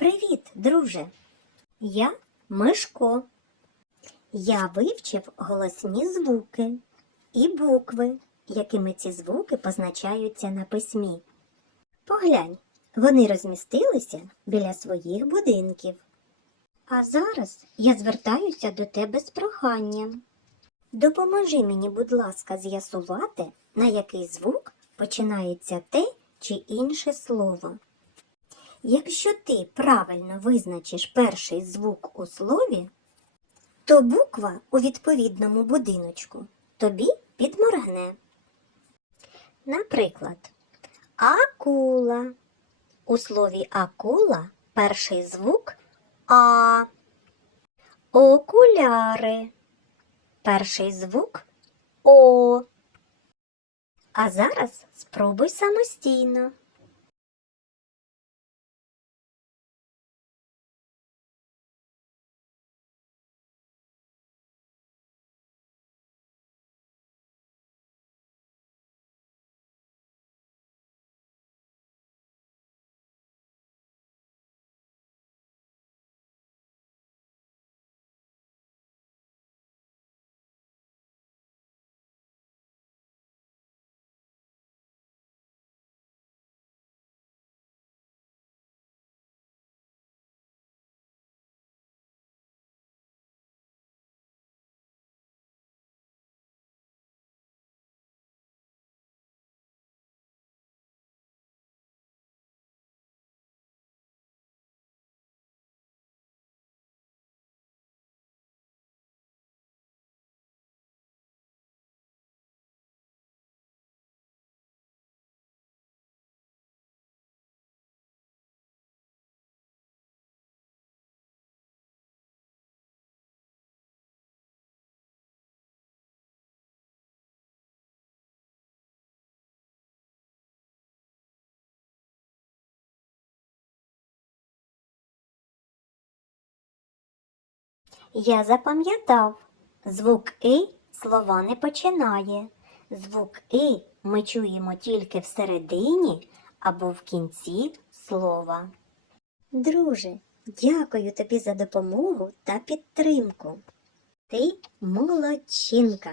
Привіт, друже! Я Мишко. Я вивчив голосні звуки і букви, якими ці звуки позначаються на письмі. Поглянь, вони розмістилися біля своїх будинків. А зараз я звертаюся до тебе з проханням. Допоможи мені, будь ласка, з'ясувати, на який звук починається те чи інше слово. Якщо ти правильно визначиш перший звук у слові, то буква у відповідному будиночку тобі підморгне. Наприклад, акула. У слові акула перший звук А. Окуляри. Перший звук О. А зараз спробуй самостійно. Я запам'ятав, звук «и» слова не починає. Звук «и» ми чуємо тільки всередині або в кінці слова. Друже, дякую тобі за допомогу та підтримку. Ти молодчинка.